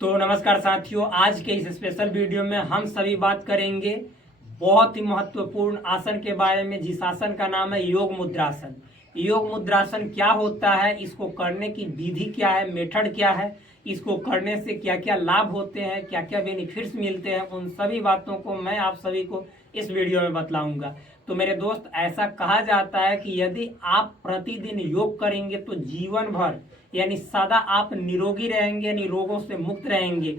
तो नमस्कार साथियों, आज के इस स्पेशल वीडियो में हम सभी बात करेंगे बहुत ही महत्वपूर्ण आसन के बारे में, जिस आसन का नाम है योग मुद्रासन। योग मुद्रासन क्या होता है, इसको करने की विधि क्या है, मेथड क्या है, इसको करने से क्या क्या लाभ होते हैं, क्या क्या बेनिफिट्स मिलते हैं, उन सभी बातों को मैं आप सभी को इस वीडियो में बतलाऊंगा। तो मेरे दोस्त, ऐसा कहा जाता है कि यदि आप प्रतिदिन योग करेंगे तो जीवन भर यानी सदा आप निरोगी रहेंगे, यानी रोगों से मुक्त रहेंगे।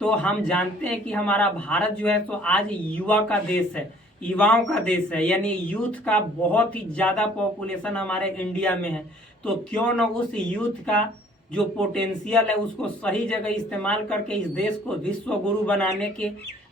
तो हम जानते हैं कि हमारा भारत जो है तो आज युवा का देश है, युवाओं का देश है, यानी यूथ का बहुत ही ज्यादा पॉपुलेशन हमारे इंडिया में है। तो क्यों न उस यूथ का जो पोटेंशियल है उसको सही जगह इस्तेमाल करके इस देश को विश्व गुरु बनाने के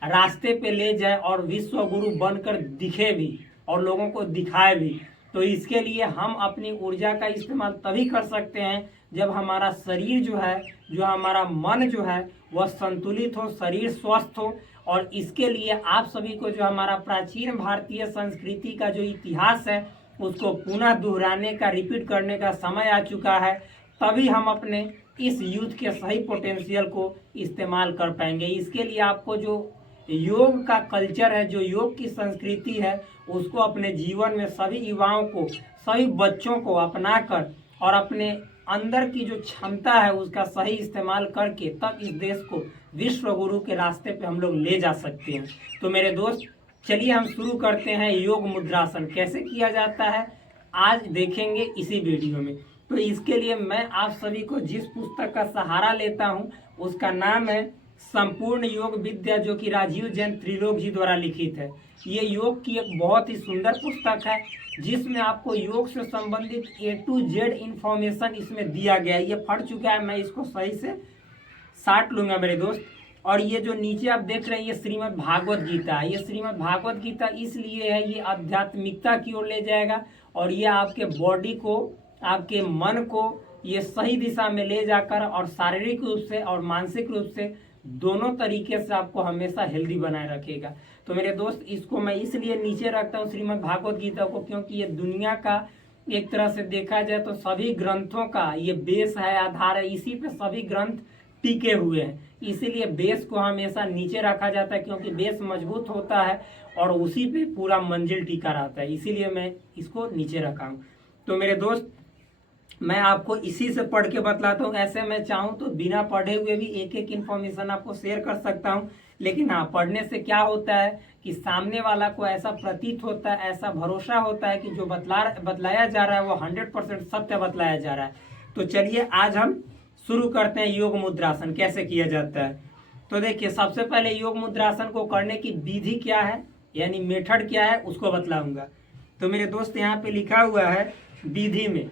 रास्ते पे ले जाए और विश्व गुरु बनकर दिखे भी और लोगों को दिखाए भी। तो इसके लिए हम अपनी ऊर्जा का इस्तेमाल तभी कर सकते हैं जब हमारा शरीर जो है, जो हमारा मन जो है वह संतुलित हो, शरीर स्वस्थ हो। और इसके लिए आप सभी को जो हमारा प्राचीन भारतीय संस्कृति का जो इतिहास है उसको पुनः दोहराने का, रिपीट करने का समय आ चुका है। तभी हम अपने इस यूथ के सही पोटेंशियल को इस्तेमाल कर पाएंगे। इसके लिए आपको जो योग का कल्चर है, जो योग की संस्कृति है, उसको अपने जीवन में सभी युवाओं को, सभी बच्चों को अपनाकर और अपने अंदर की जो क्षमता है उसका सही इस्तेमाल करके तब इस देश को विश्व गुरु के रास्ते पे हम लोग ले जा सकते हैं। तो मेरे दोस्त, चलिए हम शुरू करते हैं। योग मुद्रासन कैसे किया जाता है आज देखेंगे इसी वीडियो में। तो इसके लिए मैं आप सभी को जिस पुस्तक का सहारा लेता हूं उसका नाम है संपूर्ण योग विद्या, जो कि राजीव जैन त्रिलोक जी द्वारा लिखित है। ये योग की एक बहुत ही सुंदर पुस्तक है जिसमें आपको योग से संबंधित A to Z इंफॉर्मेशन इसमें दिया गया है। ये फट चुका है, मैं इसको सही से साट लूंगा मेरे दोस्त। और ये जो नीचे आप देख रहे हैं ये श्रीमद् भागवत गीता है। ये श्रीमद् भागवत गीता इसलिए है, ये आध्यात्मिकता की ओर ले जाएगा और ये आपके बॉडी को, आपके मन को ये सही दिशा में ले जाकर और शारीरिक रूप से और मानसिक रूप से दोनों तरीके से आपको हमेशा हेल्दी बनाए रखेगा। तो मेरे दोस्त, इसको मैं इसलिए नीचे रखता हूँ श्रीमद् भागवत गीता को, क्योंकि ये दुनिया का एक तरह से देखा जाए तो सभी ग्रंथों का ये बेस है, आधार है। इसी पे सभी ग्रंथ टिके हुए हैं, इसीलिए बेस को हमेशा नीचे रखा जाता है, क्योंकि बेस मजबूत होता है और उसी पे पूरा मंजिल टिका रहता है। इसीलिए मैं इसको नीचे रखा हूँ। तो मेरे दोस्त, मैं आपको इसी से पढ़ के बतलाता हूँ। ऐसे मैं चाहूँ तो बिना पढ़े हुए भी एक एक इन्फॉर्मेशन आपको शेयर कर सकता हूँ, लेकिन हाँ, पढ़ने से क्या होता है कि सामने वाला को ऐसा प्रतीत होता है, ऐसा भरोसा होता है कि जो बतलाया जा रहा है वो 100% सत्य बतलाया जा रहा है। तो चलिए आज हम शुरू करते हैं योग मुद्रासन कैसे किया जाता है। तो देखिए, सबसे पहले योग मुद्रासन को करने की विधि क्या है, यानी मेथड क्या है, उसको बतलाऊंगा। तो मेरे दोस्त, यहाँ पे लिखा हुआ है विधि में,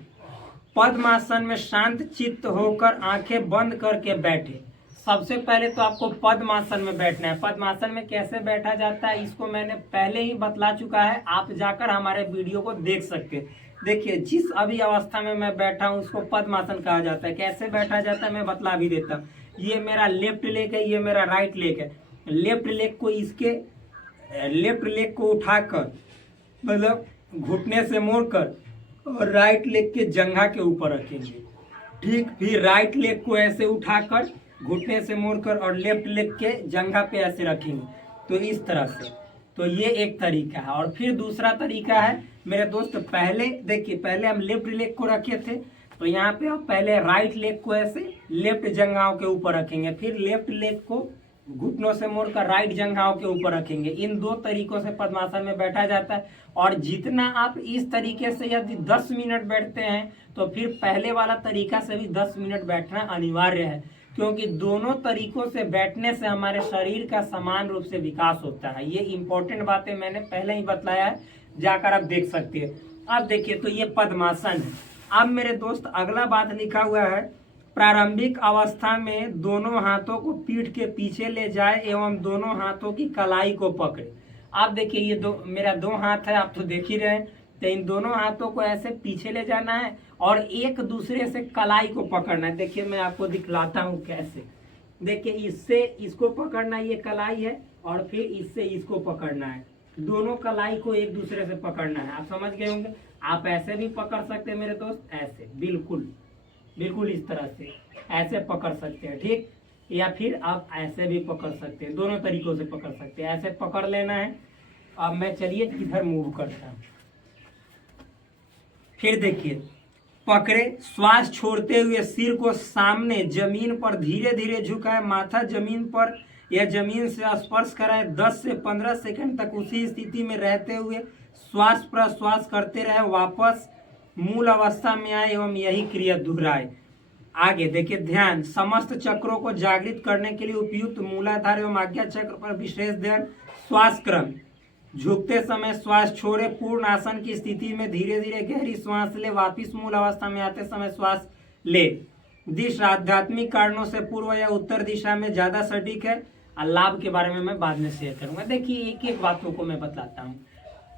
पद्मासन में शांत चित्त होकर आंखें बंद करके बैठे। सबसे पहले तो आपको पद्मासन में बैठना है। पद्मासन में कैसे बैठा जाता है इसको मैंने पहले ही बतला चुका है, आप जाकर हमारे वीडियो को देख सकते हैं। देखिए, जिस अभी अवस्था में मैं बैठा हूँ उसको पद्मासन कहा जाता है। कैसे बैठा जाता है मैं बतला भी देता हूँ। ये मेरा लेफ्ट लेग है, ये मेरा राइट लेग है। लेफ्ट लेग को उठाकर, मतलब घुटने से मोड़कर, और राइट लेग के जंघा के ऊपर रखेंगे। ठीक, फिर राइट लेग को ऐसे उठाकर घुटने से मोड़कर और लेफ्ट लेग के जंघा पे ऐसे रखेंगे। तो इस तरह से, तो ये एक तरीका है। और फिर दूसरा तरीका है मेरे दोस्त, पहले देखिए, पहले हम लेफ्ट लेग को रखे थे, तो यहाँ पे आप पहले राइट लेग को ऐसे लेफ्ट जंघाओं के ऊपर रखेंगे, फिर लेफ्ट लेग को घुटनों से मोड़कर राइट जंघाओं के ऊपर रखेंगे। इन दो तरीकों से पद्मासन में बैठा जाता है। और जितना आप इस तरीके से यदि 10 मिनट बैठते हैं तो फिर पहले वाला तरीका से भी 10 मिनट बैठना अनिवार्य है, क्योंकि दोनों तरीकों से बैठने से हमारे शरीर का समान रूप से विकास होता है। ये इंपॉर्टेंट बातें मैंने पहले ही बतलाया है, जाकर आप देख सकते हैं। अब देखिए, तो ये पद्मासन है। अब मेरे दोस्त, अगला बात लिखा हुआ है, प्रारंभिक अवस्था में दोनों हाथों को पीठ के पीछे ले जाए एवं दोनों हाथों की कलाई को पकड़े। आप देखिए, ये मेरा दो हाथ है, आप तो देख ही रहे हैं। तो इन दोनों हाथों को ऐसे पीछे ले जाना है और एक दूसरे से कलाई को पकड़ना है। देखिए, मैं आपको दिखलाता हूँ कैसे। देखिए, इससे इसको पकड़ना, ये कलाई है, और फिर इससे इसको पकड़ना है। दोनों कलाई को एक दूसरे से पकड़ना है। आप समझ गए होंगे। आप ऐसे भी पकड़ सकते हैं मेरे दोस्त, ऐसे बिल्कुल बिल्कुल इस तरह से ऐसे पकड़ सकते हैं। ठीक, या फिर आप ऐसे भी पकड़ सकते हैं, दोनों तरीकों से पकड़ सकते हैं। ऐसे पकड़ लेना है। अब मैं चलिए इधर मूव करता हूँ। फिर देखिए, पकड़े, श्वास छोड़ते हुए सिर को सामने जमीन पर धीरे धीरे झुकाए, माथा जमीन पर या जमीन से स्पर्श कराए। 10 से 15 सेकंड तक उसी स्थिति में रहते हुए श्वास प्रश्वास करते रहे, वापस मूल अवस्था में आए एवं यही क्रिया दोहराए। आगे देखिए, ध्यान, समस्त चक्रों को जागृत करने के लिए उपयुक्त मूलाधार एवं आज्ञा चक्र पर विशेष ध्यान। श्वास क्रम, झुकते समय श्वास छोड़े, पूर्ण आसन की स्थिति में धीरे धीरे गहरी श्वास ले, वापिस मूल अवस्था में आते समय श्वास ले। दिशा आध्यात्मिक कारणों से पूर्व या उत्तर दिशा में ज्यादा सटीक है। लाभ के बारे में मैं बाद में शेयर करूंगा। देखिए, एक एक बातों को मैं बताता हूँ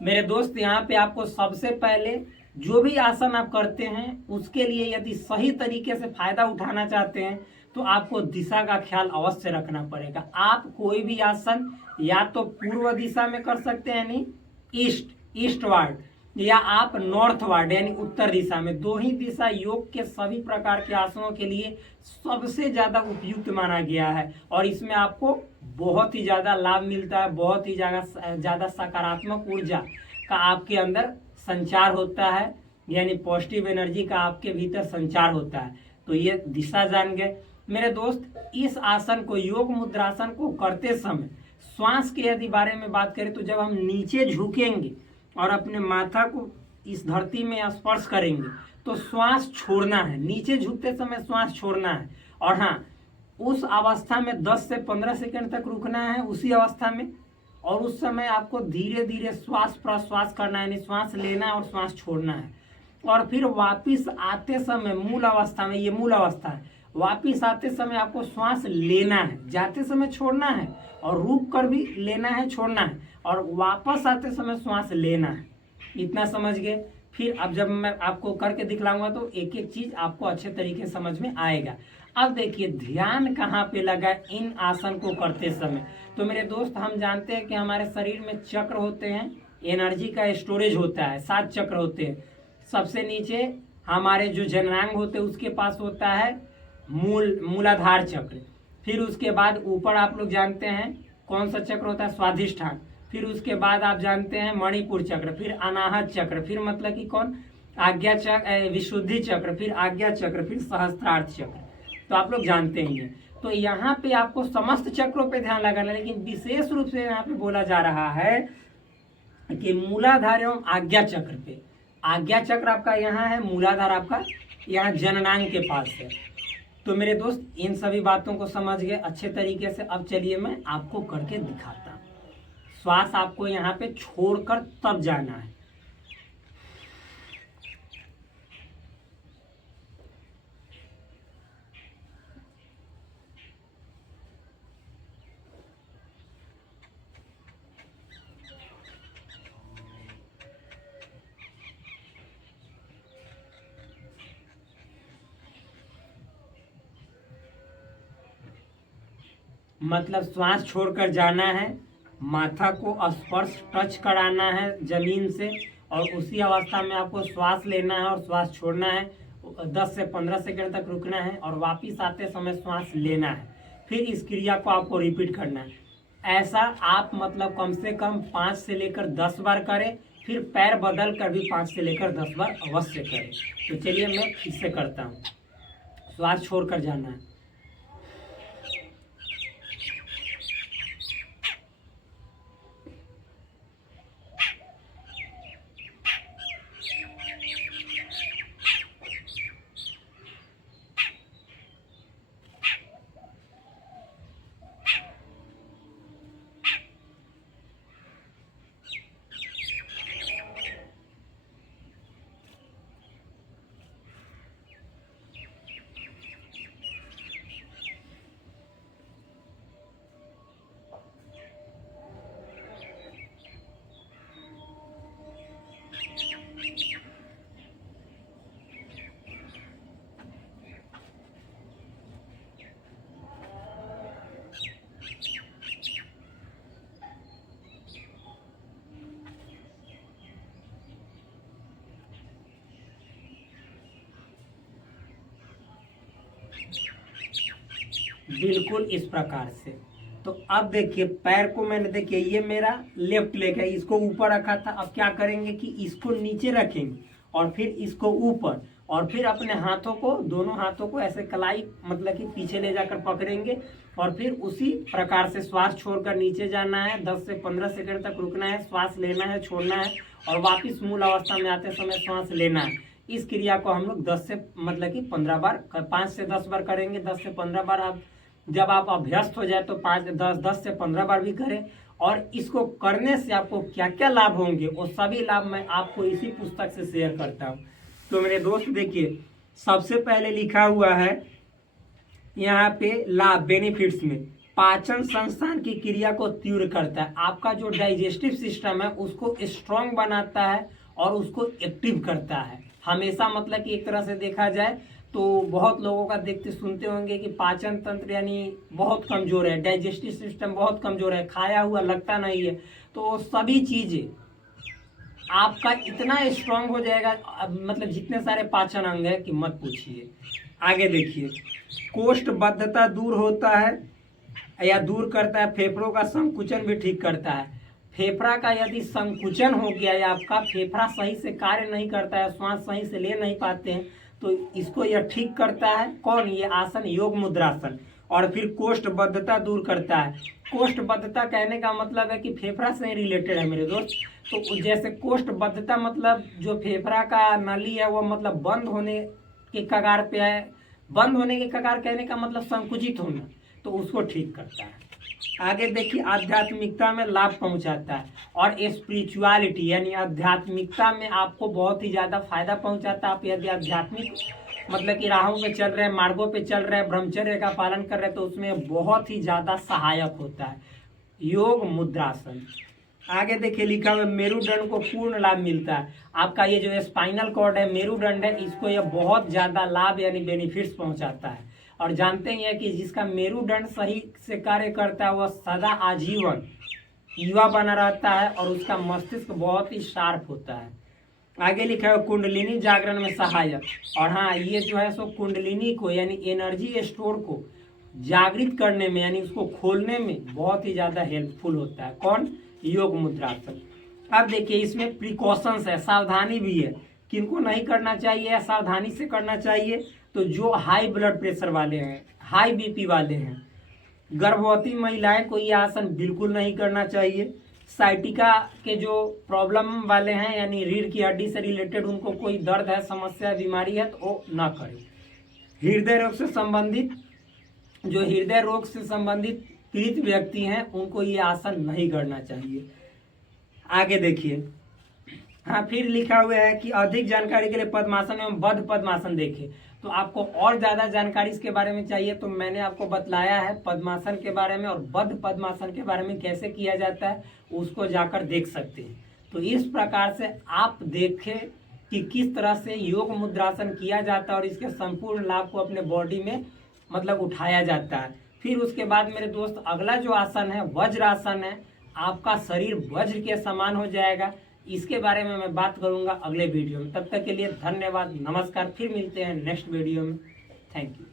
मेरे दोस्त। यहाँ पे आपको सबसे पहले जो भी आसन आप करते हैं उसके लिए यदि सही तरीके से फायदा उठाना चाहते हैं तो आपको दिशा का ख्याल अवश्य रखना पड़ेगा। आप कोई भी आसन या तो पूर्व दिशा में कर सकते हैं, यानी ईस्टवार्ड, या आप नॉर्थवार्ड यानी उत्तर दिशा में। दो ही दिशा योग के सभी प्रकार के आसनों के लिए सबसे ज्यादा उपयुक्त माना गया है और इसमें आपको बहुत ही ज्यादा लाभ मिलता है। बहुत ही ज्यादा सकारात्मक ऊर्जा का आपके अंदर संचार होता है, यानी पॉजिटिव एनर्जी का आपके भीतर संचार होता है। तो ये दिशा जान गए मेरे दोस्त। इस आसन को, योग मुद्रासन को करते समय श्वास के यदि बारे में बात करें तो जब हम नीचे झुकेंगे और अपने माथा को इस धरती में स्पर्श करेंगे तो श्वास छोड़ना है। नीचे झुकते समय श्वास छोड़ना है और हाँ, उस अवस्था में 10 से 15 सेकंड तक रुकना है उसी अवस्था में। और उस समय आपको धीरे धीरे श्वास प्रश्वास करना है, यानी श्वास लेना है और श्वास छोड़ना है। और फिर वापिस आते समय मूल अवस्था में, ये मूल अवस्था है, वापिस आते समय आपको श्वास लेना है, जाते समय छोड़ना है और रुक कर भी लेना है, छोड़ना है और वापस आते समय श्वास लेना है। इतना समझ गए। फिर अब जब मैं आपको करके दिखलाऊंगा तो एक एक चीज आपको अच्छे तरीके समझ में आएगा। अब देखिए, ध्यान कहाँ पे लगा इन आसन को करते समय। तो मेरे दोस्त, हम जानते हैं कि हमारे शरीर में चक्र होते हैं, एनर्जी का स्टोरेज होता है, 7 चक्र होते हैं। सबसे नीचे हमारे जो जननांग होते हैं उसके पास होता है मूलाधार चक्र। फिर उसके बाद ऊपर आप लोग जानते हैं कौन सा चक्र होता है, स्वाधिष्ठान। फिर उसके बाद आप जानते हैं मणिपुर चक्र, फिर अनाहत चक्र, फिर मतलब कि कौन, आज्ञा चक्र, विशुद्धि चक्र, फिर आज्ञा चक्र, फिर सहस्त्रार्थ चक्र। तो आप लोग जानते ही हैं। तो यहाँ पे आपको समस्त चक्रों पे ध्यान लगाना, लेकिन विशेष रूप से यहाँ पे बोला जा रहा है कि मूलाधार एवं आज्ञा चक्र पे। आज्ञा चक्र आपका यहाँ है, मूलाधार आपका यहाँ जननांग के पास है। तो मेरे दोस्त, इन सभी बातों को समझ गए अच्छे तरीके से। अब चलिए मैं आपको करके दिखाता हूँ। श्वास आपको यहाँ पे छोड़कर तब जाना है। मतलब श्वास छोड़कर जाना है, माथा को स्पर्श टच कराना है जमीन से और उसी अवस्था में आपको श्वास लेना है और श्वास छोड़ना है। 10 से 15 सेकंड तक रुकना है और वापिस आते समय श्वास लेना है। फिर इस क्रिया को आपको रिपीट करना है। ऐसा आप मतलब कम से कम 5 से लेकर 10 बार करें। फिर पैर बदल कर भी 5 से लेकर 10 बार अवश्य करें। तो चलिए मैं फिर से करता हूँ। श्वास छोड़कर जाना है। बिल्कुल इस प्रकार से। तो अब देखिए पैर को मैंने, देखिए ये मेरा लेफ्ट लेग है, इसको ऊपर रखा था। अब क्या करेंगे कि इसको नीचे रखेंगे और फिर इसको ऊपर, और फिर अपने हाथों को, दोनों हाथों को ऐसे कलाई मतलब कि पीछे ले जाकर पकड़ेंगे और फिर उसी प्रकार से श्वास छोड़कर नीचे जाना है। 10 से 15 सेकंड तक रुकना है, श्वास लेना है, छोड़ना है और वापस मूल अवस्था में आते समय श्वास लेना है। इस क्रिया को हम लोग 10 से मतलब कि 15 बार, 5 से 10 बार करेंगे। 10 से 15 बार आप जब आप अभ्यस्त हो जाए तो 10 से 15 बार भी करें। और इसको करने से आपको क्या क्या लाभ होंगे वो सभी लाभ मैं आपको इसी पुस्तक से शेयर करता हूँ। तो मेरे दोस्त देखिए, सबसे पहले लिखा हुआ है यहाँ पे लाभ, बेनिफिट्स में पाचन संस्थान की क्रिया को तीव्र करता है। आपका जो डाइजेस्टिव सिस्टम है उसको स्ट्रांग बनाता है और उसको एक्टिव करता है हमेशा। मतलब कि एक तरह से देखा जाए तो बहुत लोगों का देखते सुनते होंगे कि पाचन तंत्र यानी बहुत कमजोर है, डाइजेस्टिव सिस्टम बहुत कमजोर है, खाया हुआ लगता नहीं है। तो सभी चीजें आपका इतना स्ट्रांग हो जाएगा, मतलब जितने सारे पाचन अंग है कि मत पूछिए। आगे देखिए, कोष्ठबद्धता दूर होता है या दूर करता है, फेफड़ों का संकुचन भी ठीक करता है। फेफड़ा का यदि संकुचन हो गया या आपका फेफड़ा सही से कार्य नहीं करता है, श्वास सही से ले नहीं पाते हैं, तो इसको यह ठीक करता है। कौन? ये आसन, योग मुद्रासन। और फिर कोष्ठबद्धता दूर करता है। कोष्ठबद्धता कहने का मतलब है कि फेफड़ा से रिलेटेड है मेरे दोस्त। तो जैसे कोष्ठबद्धता मतलब जो फेफड़ा का नली है वो मतलब बंद होने के कगार पे है। बंद होने के कगार कहने का मतलब संकुचित होना, तो उसको ठीक करता है। आगे देखिए, आध्यात्मिकता में लाभ पहुंचाता है और स्पिरिचुअलिटी यानी आध्यात्मिकता में आपको बहुत ही ज्यादा फायदा पहुंचाता है। आप यदि आध्यात्मिक मतलब कि राहों पे चल रहे हैं, मार्गों पे चल रहे हैं, ब्रह्मचर्य का पालन कर रहे हैं, तो उसमें बहुत ही ज्यादा सहायक होता है योग मुद्रासन। आगे देखिए लिखा हुआ मेरुदंड को पूर्ण लाभ मिलता है। आपका ये जो स्पाइनल कॉर्ड है, मेरुदंड है, इसको ये बहुत ज्यादा लाभ यानी बेनिफिट्स पहुंचाता है। और जानते ही हैं कि जिसका मेरुदंड सही से कार्य करता है वह सदा आजीवन युवा बना रहता है और उसका मस्तिष्क बहुत ही शार्प होता है। आगे लिखा है कुंडलिनी जागरण में सहायक। और हाँ, ये जो है सो कुंडलिनी को यानी एनर्जी स्टोर को जागृत करने में यानी उसको खोलने में बहुत ही ज्यादा हेल्पफुल होता है। कौन? योग मुद्रासन। अब देखिए इसमें प्रिकॉशंस है, सावधानी भी है। किनको नहीं करना चाहिए या सावधानी से करना चाहिए? तो जो हाई ब्लड प्रेशर वाले हैं, हाई बीपी वाले हैं, गर्भवती महिलाएं को ये आसन बिल्कुल नहीं करना चाहिए। साइटिका के जो प्रॉब्लम वाले हैं यानी रीढ़ की हड्डी से रिलेटेड उनको कोई दर्द है, समस्या, बीमारी है तो वो ना करें। हृदय रोग से संबंधित, जो हृदय रोग से संबंधित पीड़ित व्यक्ति हैं उनको ये आसन नहीं करना चाहिए। आगे देखिए, हाँ फिर लिखा हुआ है कि अधिक जानकारी के लिए पद्मासन एवं बद्ध पद्मासन देखें। तो आपको और ज्यादा जानकारी इसके बारे में चाहिए तो मैंने आपको बतलाया है पद्मासन के बारे में और बद्ध पद्मासन के बारे में कैसे किया जाता है, उसको जाकर देख सकते हैं। तो इस प्रकार से आप देखें कि किस तरह से योग मुद्रासन किया जाता है और इसके संपूर्ण लाभ को अपने बॉडी में मतलब उठाया जाता है। फिर उसके बाद मेरे दोस्त अगला जो आसन है वज्रासन है। आपका शरीर वज्र के समान हो जाएगा। इसके बारे में मैं बात करूंगा अगले वीडियो में। तब तक के लिए धन्यवाद, नमस्कार। फिर मिलते हैं नेक्स्ट वीडियो में। Thank you.